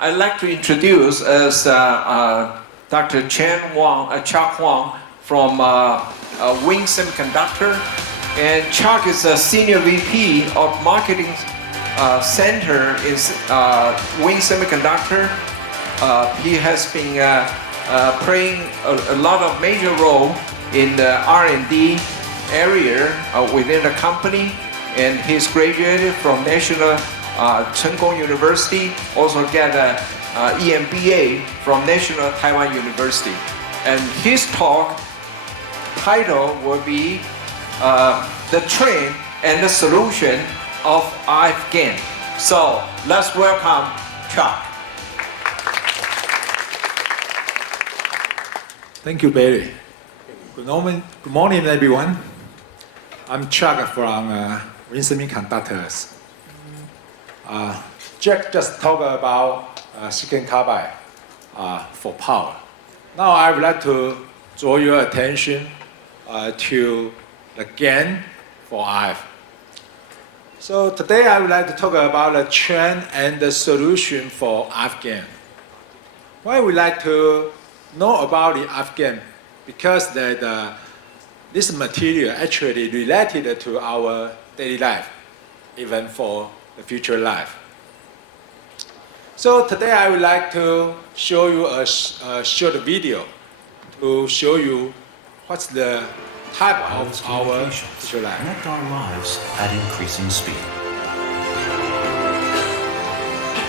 I'd like to introduce as Dr. Chuck Huang from Wing Semiconductor, and Chuck is a Senior VP of Marketing Center in Wing Semiconductor. He has been playing a lot of major role in the R&D area within the company, and he's graduated from National Chengkong University, also get an EMBA from National Taiwan University. And his talk title will be The Trend and the Solution of RF GaN. So let's welcome Chuck. Thank you, Barry. Good morning, everyone. I'm Chuck from Wing Semiconductors. Jack just talked about silicon carbide for power. Now I would like to draw your attention to the GaN for RF. So today I would like to talk about the trend and the solution for RF GaN. Why we like to know about the RF GaN? Because this material actually related to our daily life, even for the future life. So today I would like to show you a short video to show you what's the type of our future life. Connect our lives at increasing speed.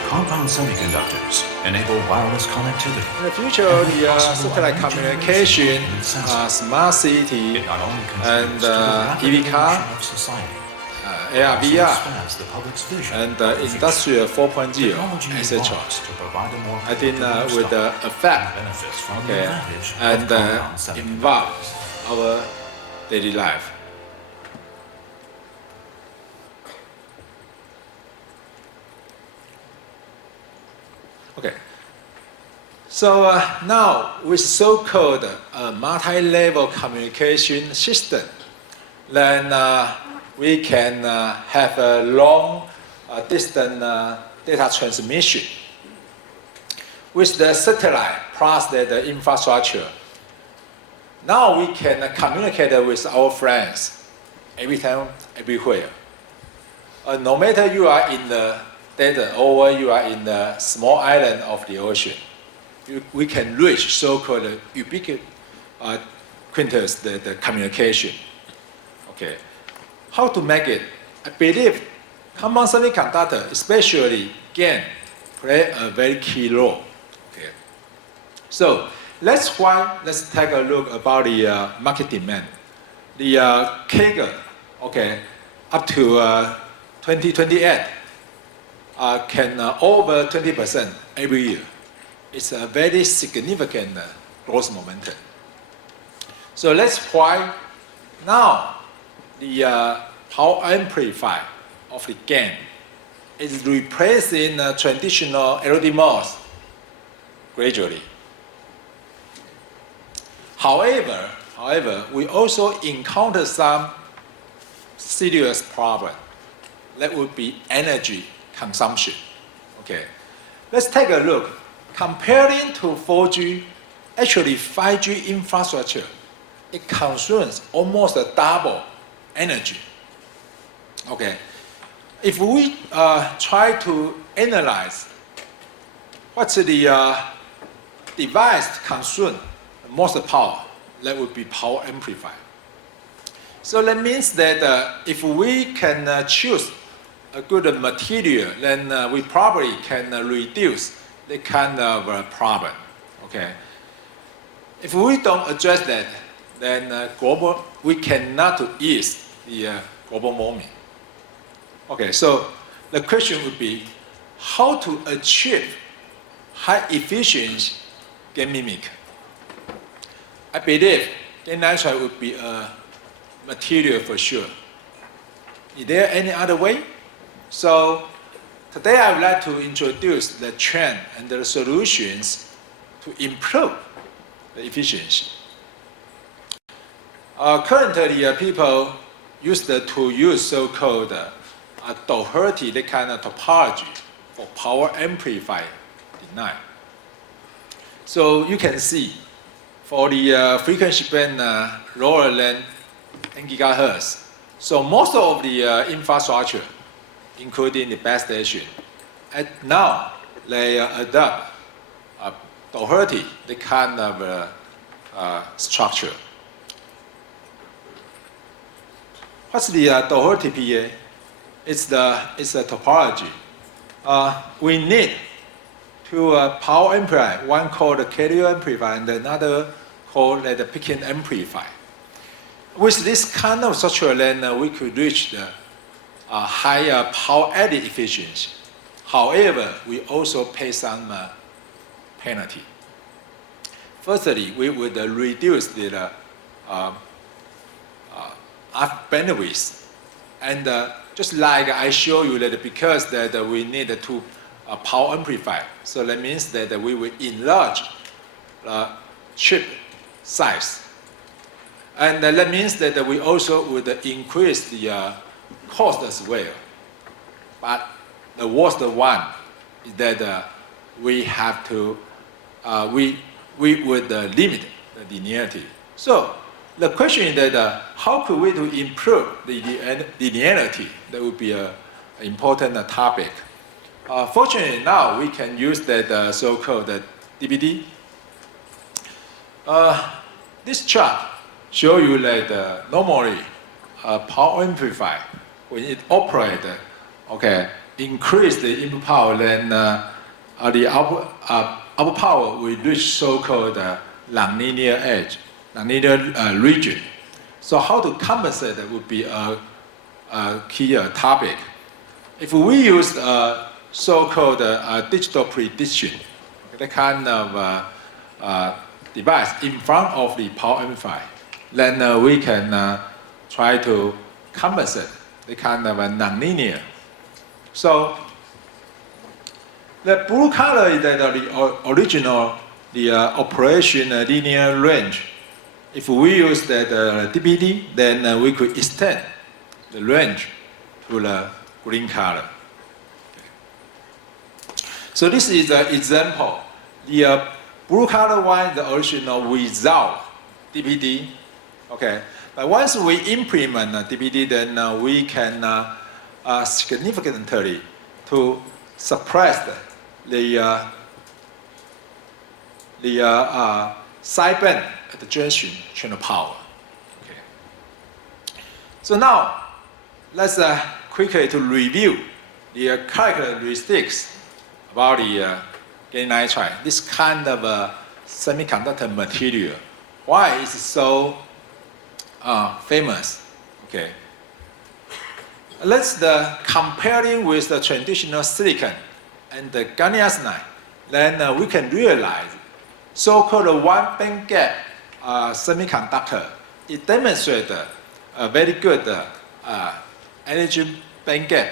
Compound semiconductors enable wireless connectivity. In the future, the satellite communication, smart city, and EV car, AR, VR, and Industrial 4.0, etc. I think with the effect, and involve our daily life. Okay. So now with so-called multi-level communication system, then we can have a long distance data transmission with the satellite plus the infrastructure. Now we can communicate with our friends every time, everywhere. No matter you are in the desert or you are in the small island of the ocean, we can reach so-called ubiquitous the communication. Okay. How to make it? I believe compound semiconductor, especially GaN, play a very key role. Okay. So let's take a look about the market demand. The CAGR, okay, up to 2028 can over 20% every year. It's a very significant growth momentum. So that's why now the power amplifier of the GaN is replacing traditional LED MOS gradually. However, we also encounter some serious problem. That would be energy consumption. Okay, let's take a look. Comparing to 4G, actually 5G infrastructure, it consumes almost double energy. Okay, if we try to analyze what's the device consume most power, that would be power amplifier. So that means that if we can choose a good material, then we probably can reduce the kind of problem. Okay, if we don't address that, then we cannot ease the global warming. Okay, so the question would be how to achieve high efficiency GaN mimic. I believe GaN nitride would be a material for sure. Is there any other way? So today I would like to introduce the trend and the solutions to improve the efficiency. Currently, people used to use so-called Doherty, the kind of topology for power amplify the 1979. So you can see for the frequency band lower than 10 gigahertz. So most of the infrastructure, including the base station, and now they adopt Doherty, the kind of structure. What's the Doherty PA? It's a topology. We need two power amplifier, one called the carrier amplifier and another called the picking amplifier. With this kind of structure, then we could reach the higher power added efficiency. However, we also pay some penalty. Firstly, we would reduce the bandwidth, and just like I show you that because that we need two power amplifier, so that means that we will enlarge the chip size, and that means that we also would increase the cost as well. But the worst one is that we have to we would limit the linearity. So the question is that how could we to improve the linearity? That would be an important topic. Fortunately, now we can use that so-called DVD. This chart shows you that normally power amplifier, when it operates, okay, increase the input power, then the output power will reach so-called nonlinear edge, nonlinear region. So how to compensate that would be a key topic. If we use so-called digital prediction, the kind of device in front of the power amplifier, then we can try to compensate the kind of nonlinear. So the blue color is the original operation linear range. If we use that DPD, then we could extend the range to the green color. So this is an example. The blue color one is the original without DPD. Okay, but once we implement DPD, then we can significantly to suppress the sideband at the junction channel power. Okay. So now let's quickly to review the characteristics about the gallium nitride. This kind of semiconductor material, why is it so famous? Okay. Let's comparing with the traditional silicon and the gallium arsenide, then we can realize so-called one band gap semiconductor. It demonstrates a very good energy band gap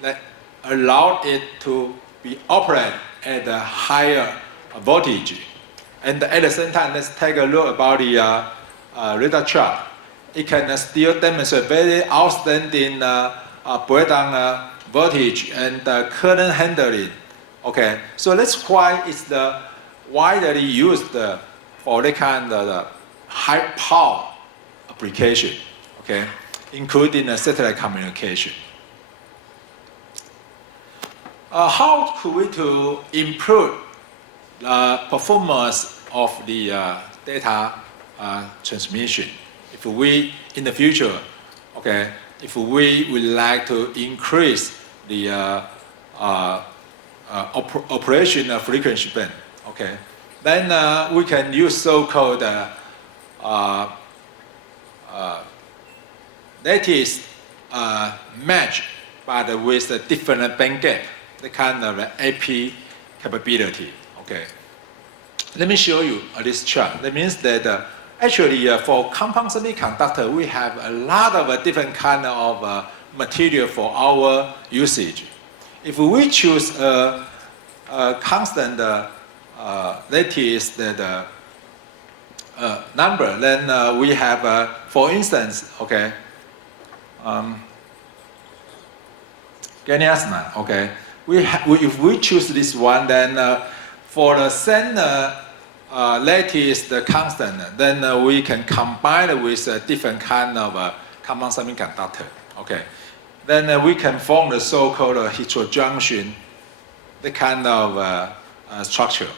that allowed it to be operated at a higher voltage. And at the same time, let's take a look about the radar chart. It can still demonstrate very outstanding breakdown voltage and current handling. Okay, so that's why it's the widely used for the kind of high power application. Okay, including satellite communication. How could we to improve the performance of the data transmission? If we, in the future, okay, if we would like to increase the operation frequency band, okay, then we can use so-called that is match, but with a different band gap, the kind of AP capability. Okay, let me show you this chart. That means that actually for compound semiconductor, we have a lot of different kind of material for our usage. If we choose a constant that is the number, then we have, for instance, okay, gallium arsenide. Okay, if we choose this one, then for the center lattice the constant, then we can combine it with a different kind of compound semiconductor. Okay, then we can form the so-called heterojunction, the kind of structure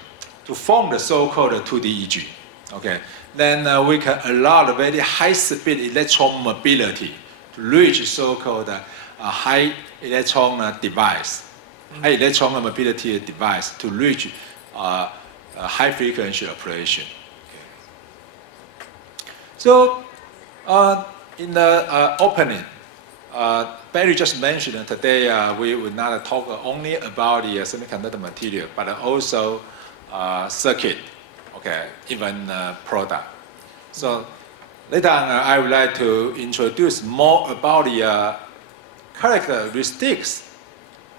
to form the so-called 2D EG. Okay, then we can allow the very high-speed electron mobility to reach so-called high electron device, high electron mobility device to reach high frequency operation. Okay. So, in the opening, Barry just mentioned today we will not talk only about the semiconductor material, but also circuit, okay, even product. So later on, I would like to introduce more about the characteristics,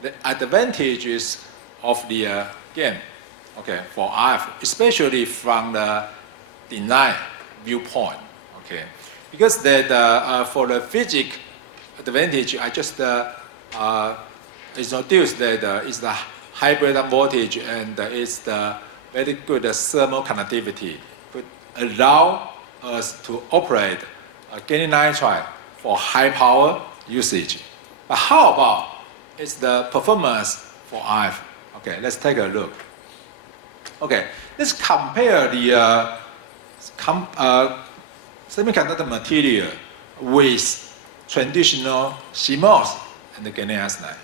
the advantages of the GaN, okay, for RF, especially from the design viewpoint, okay, because that for the physics advantage, I just introduced that is the high breakdown voltage and it's the very good thermal conductivity could allow us to operate gallium nitride for high power usage. But how about it's the performance for RF? Okay, let's take a look. Okay, let's compare the semiconductor material with traditional CMOS and the gallium arsenide.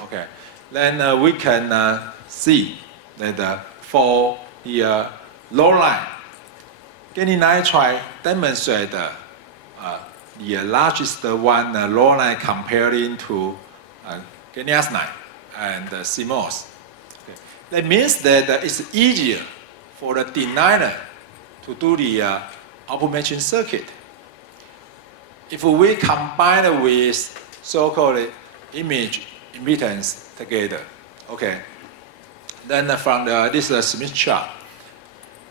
Okay, then we can see that for the low line, gallium nitride demonstrate the largest one low line comparing to gallium arsenide and CMOS. Okay. That means that it's easier for the designer to do the output matching circuit. If we combine it with so-called image impedance together, okay, then from this Smith chart,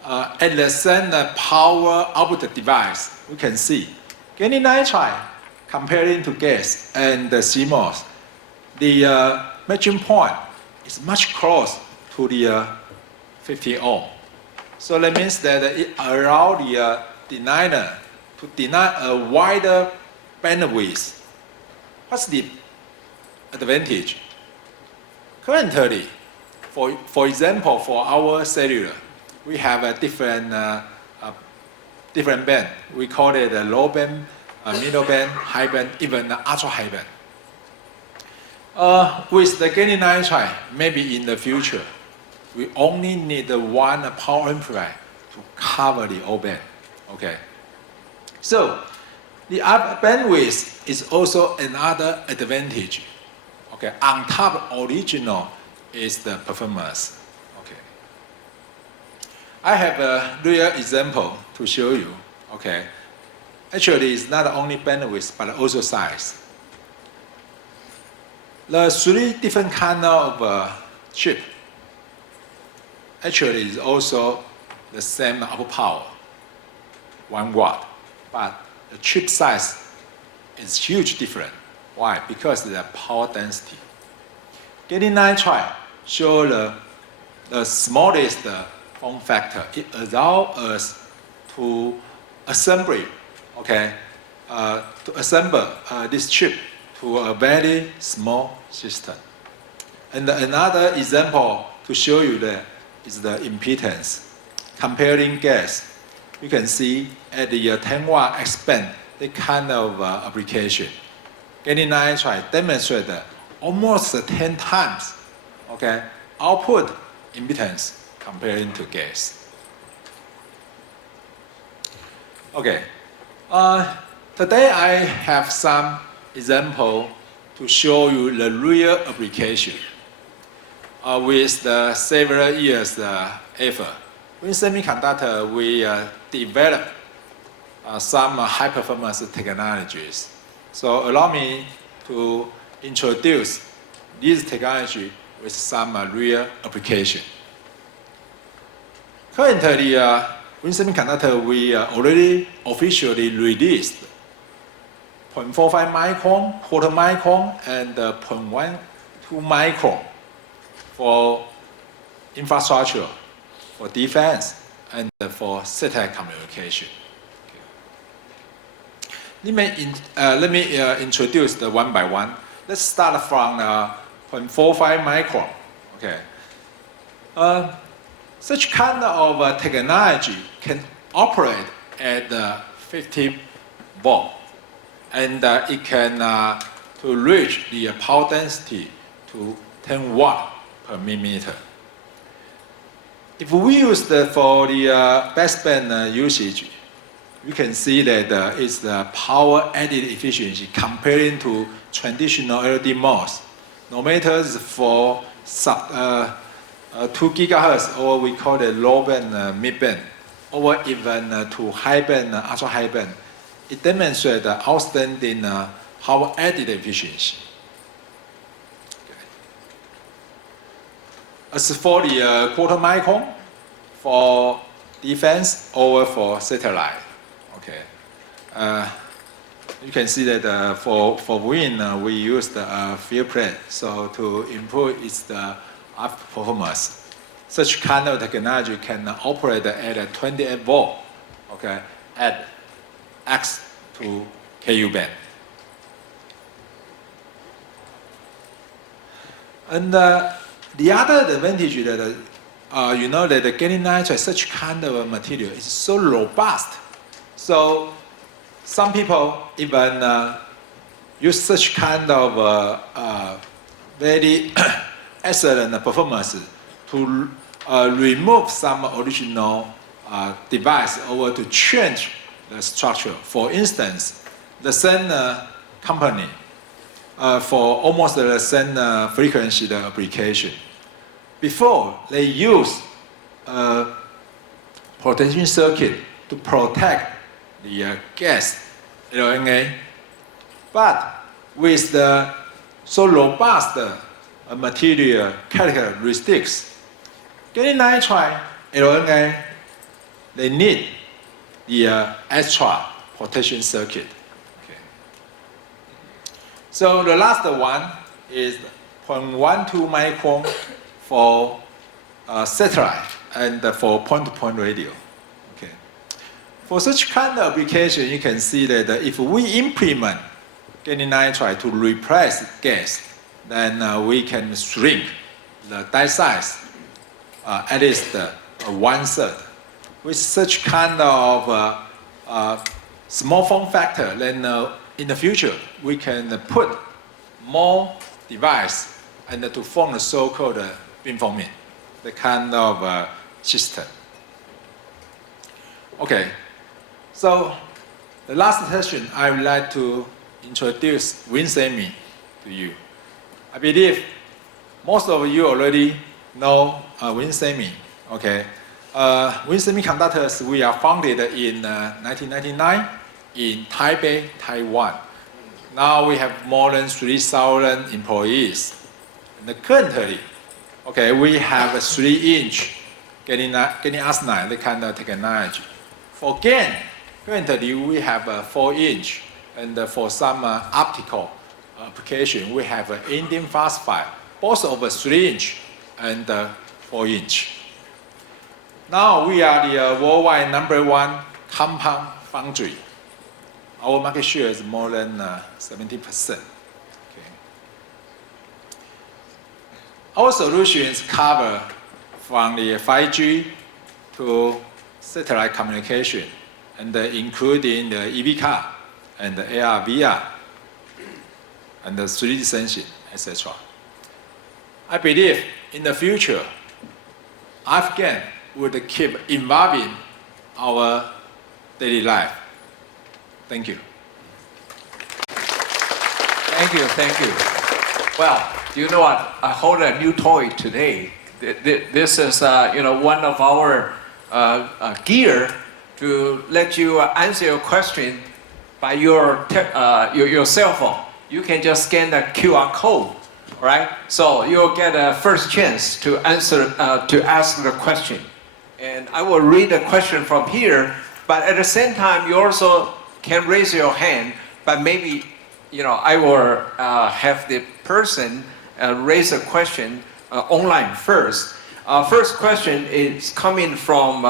at the same power output device, we can see gallium nitride comparing to gas and the CMOS, the matching point is much close to the 50 ohm. So that means that it allows the designer to design a wider bandwidth. What's the advantage? Currently, for example, for our cellular, we have a different band. We call it a low band, middle band, high band, even ultra high band. With the gallium nitride, maybe in the future, we only need one power amplifier to cover the whole band. Okay. So the bandwidth is also another advantage. Okay. On top of original is the performance. Okay. I have a real example to show you. Okay. Actually, it's not only bandwidth but also size. The three different kind of chip actually is also the same output power, 1 watt, but the chip size is huge different. Why? Because of the power density. Gallium nitride shows the smallest form factor. It allows us to assemble, okay, to assemble this chip to a very small system. And another example to show you that is the impedance. Comparing gas, you can see at the 10 watt expand the kind of application. Gallium nitride demonstrates almost 10 times, okay, output impedance comparing to gas. Okay, today I have some example to show you the real application with the several years effort. In semiconductor, we developed some high performance technologies. So allow me to introduce this technology with some real application. Currently, in semiconductor, we already officially released 0.45 micron, quarter micron, and 0.12 micron for infrastructure for defense, and for satellite communication. Okay. Let me introduce the one by one. Let's start from 0.45 micron. Okay. Such kind of technology can operate at 50 volt, and it can to reach the power density to 10 watt per millimeter. If we use for the baseband usage, we can see that it's the power added efficiency comparing to traditional LED MOS. No matter it's for 2 gigahertz, or we call it low band, mid band, or even to high band, ultra high band, it demonstrates outstanding power added efficiency. Okay. As for the quarter micron, for defense or for satellite, okay. You can see that for wind, we use the field plate, so to improve its performance. Such kind of technology can operate at 28 volt, okay, at X to KU band. And the other advantage that you know that the gallium nitride, such kind of material, is so robust. So some people even use such kind of very excellent performance to remove some original device or to change the structure. For instance, the same company for almost the same frequency the application. Before, they use protection circuit to protect the gas LNA, but with the so robust material characteristics, gallium nitride LNA, they need the extra protection circuit. Okay. So the last one is 0.12 micron for satellite and for point-to-point radio. Okay. For such kind of application, you can see that if we implement gallium nitride to replace gas, then we can shrink the die size at least 1/3. With such kind of small form factor, then in the future we can put more device and to form the so-called beamforming, the kind of system. Okay, so the last session I would like to introduce WinSemi to you. I believe most of you already know WinSemi. Okay, Semiconductors, we are founded in 1999 in Taipei, Taiwan. Now we have more than 3,000 employees. And currently, okay, we have a 3-inch gallium arsenide, the kind of technology. For GaN, currently we have a 4-inch, and for some optical application, we have an indium phosphide, both of a 3-inch and 4-inch. Now we are the worldwide #1 compound foundry. Our market share is more than 70%. Okay. Our solutions cover from the 5G to satellite communication, and including the EV car and the AR, VR, and the 3D sensing, etc. I believe in the future, GaN would keep involving our daily life. Thank you. Thank you. Well, you know what? I hold a new toy today. This is, one of our gear to let you answer your question by your cell phone. You can just scan the QR code, right? So you'll get a first chance to ask the question. And I will read the question from here, but at the same time, you also can raise your hand, but maybe, I will have the person raise a question online first. First question is coming from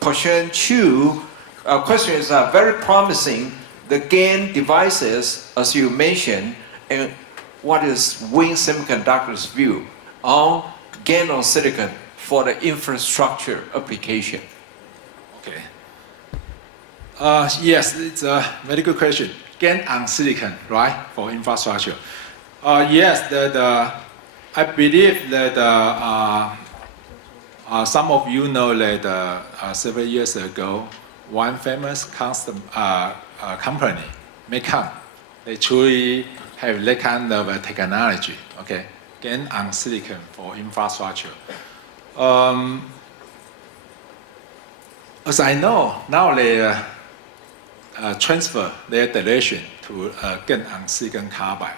Poshen Chu. Question is very promising. The GaN devices, as you mentioned, and what is Wing Semiconductor's view on GaN on silicon for the infrastructure application? Okay. Yes, it's a very good question. GaN on silicon, right, for infrastructure. Yes, I believe that some of you know that several years ago, one famous company, MKTC, they truly have that kind of technology, okay, GaN on silicon for infrastructure. As I know, now they transfer their direction to GaN on silicon carbide.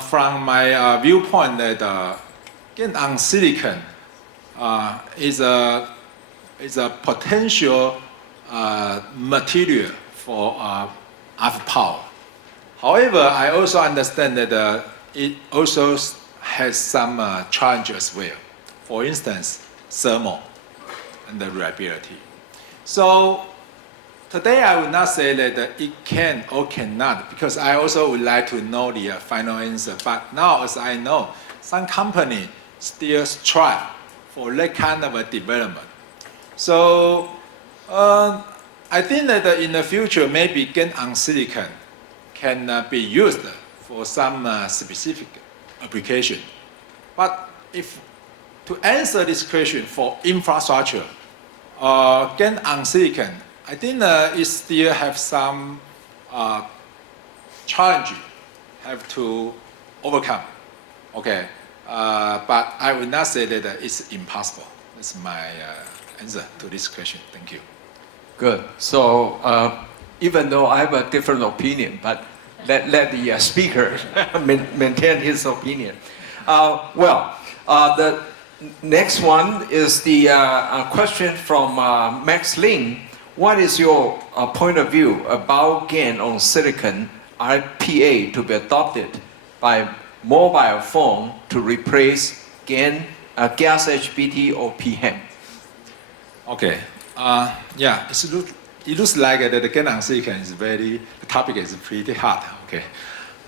From my viewpoint, that GaN on silicon is a potential material for RF power. However, I also understand that it also has some challenges as well. For instance, thermal and the reliability. So today I would not say that it can or cannot, because I also would like to know the final answer. But now, as I know, some companies still strive for that kind of a development. So I think that in the future, maybe GaN on silicon can be used for some specific application. But if to answer this question for infrastructure, GaN on silicon, I think it still have some challenge have to overcome. Okay, but I would not say that it's impossible. That's my answer to this question. Thank you. Good. So even though I have a different opinion, but let the speaker maintain his opinion. The next one is the question from Max Lin. What is your point of view about GaN on silicon RPA to be adopted by mobile phone to replace GaN, gas HBT or PHEM? Okay. Yeah, it looks like the GaN on silicon is the topic is pretty hot. Okay.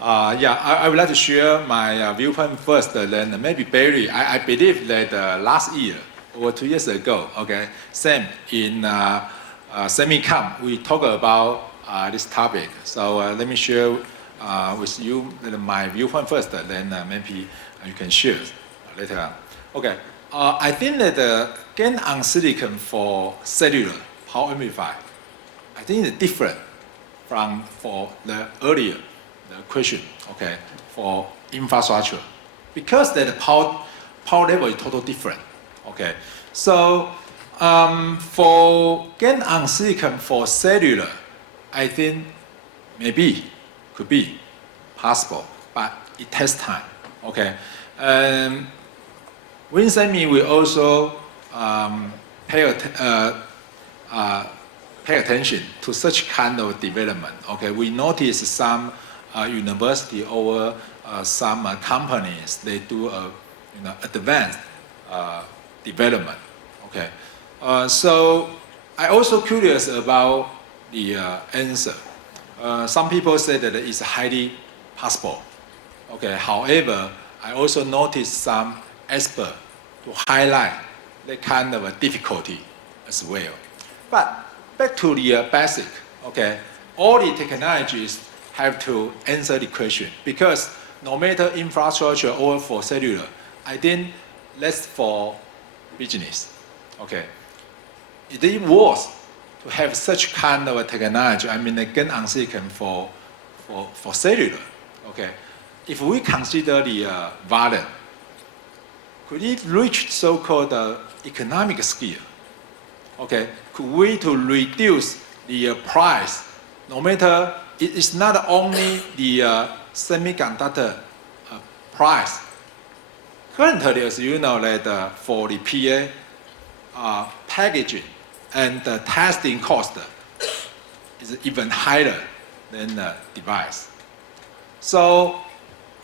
Yeah, I would like to share my viewpoint first, then maybe Barry. I believe that last year or 2 years ago, okay, same in SEMICON, we talked about this topic. So let me share with you my viewpoint first, then maybe you can share later on. Okay, I think that the GaN on silicon for cellular power amplifier, I think it's different from for the earlier question, okay, for infrastructure, because the power level is totally different, okay. So for GaN on silicon for cellular, I think maybe could be possible, but it takes time, okay. Win Semi, we also pay attention to such kind of development. Okay, we notice some university or some companies, they do advanced development. Okay, so I also curious about the answer. Some people say that it's highly possible. Okay, however, I also noticed some experts to highlight that kind of a difficulty as well. But back to the basic. Okay, all the technologies have to answer the question, because no matter infrastructure or for cellular, I think that's for business. Okay, it is worth to have such kind of a technology. I mean, the GaN on silicon for cellular. Okay, if we consider the volume, could it reach so-called economic scale? Okay, could we to reduce the price, no matter it is not only the semiconductor price. Currently, as you know, that for the PA packaging and the testing cost is even higher than the device. So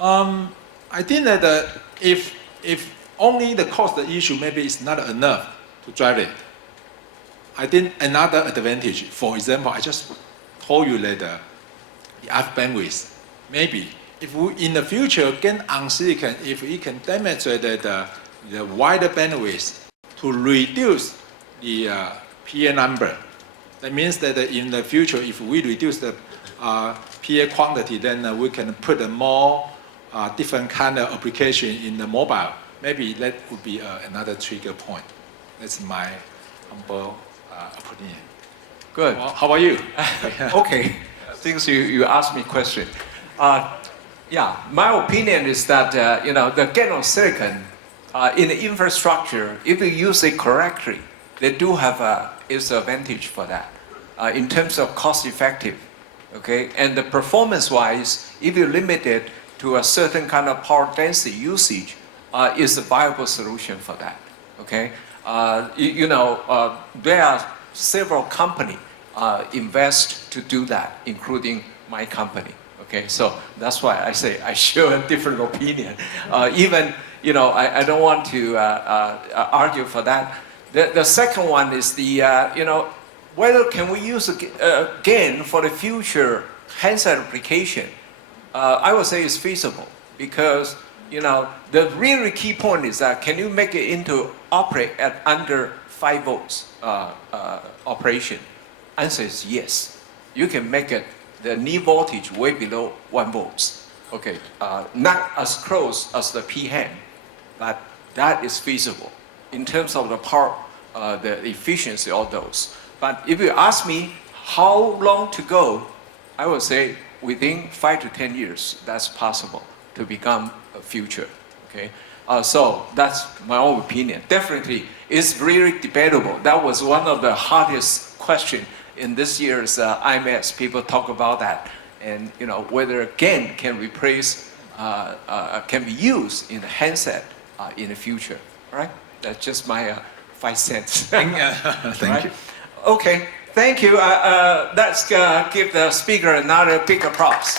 I think that if only the cost issue maybe is not enough to drive it. I think another advantage, for example, I just told you that the RF bandwidth, maybe if we in the future GaN on silicon, if we can demonstrate that the wider bandwidth to reduce the PA number, that means that in the future, if we reduce the PA quantity, then we can put a more different kind of application in the mobile. Maybe that would be another trigger point. That's my humble opinion. Good. Well, how about you? Okay, since you asked me a question. Yeah, my opinion is that, the GaN on silicon in the infrastructure, if you use it correctly, they do have its advantage for that in terms of cost effective, okay? And the performance-wise, if you limit it to a certain kind of power density usage, is a viable solution for that, okay? There are several companies invest to do that, including my company. Okay, so that's why I say I share a different opinion. Even, I don't want to argue for that. The second one is whether can we use GaN for the future handset application? I would say it's feasible because, the really key point is that can you make it into operate at under 5 volts operation? Answer is yes. You can make it the knee voltage way below 1 volts. Okay, not as close as the P-hand, but that is feasible in terms of the power, the efficiency of those. But if you ask me how long to go, I would say within 5 to 10 years, that's possible to become a future. Okay, so that's my own opinion. Definitely, it's really debatable. That was one of the hardest questions in this year's IMS. People talk about that, and whether GaN can replace, can be used in a handset in the future. Right? That's just my 5 cents. Thank you. Okay, thank you. Let's give the speaker another big applause.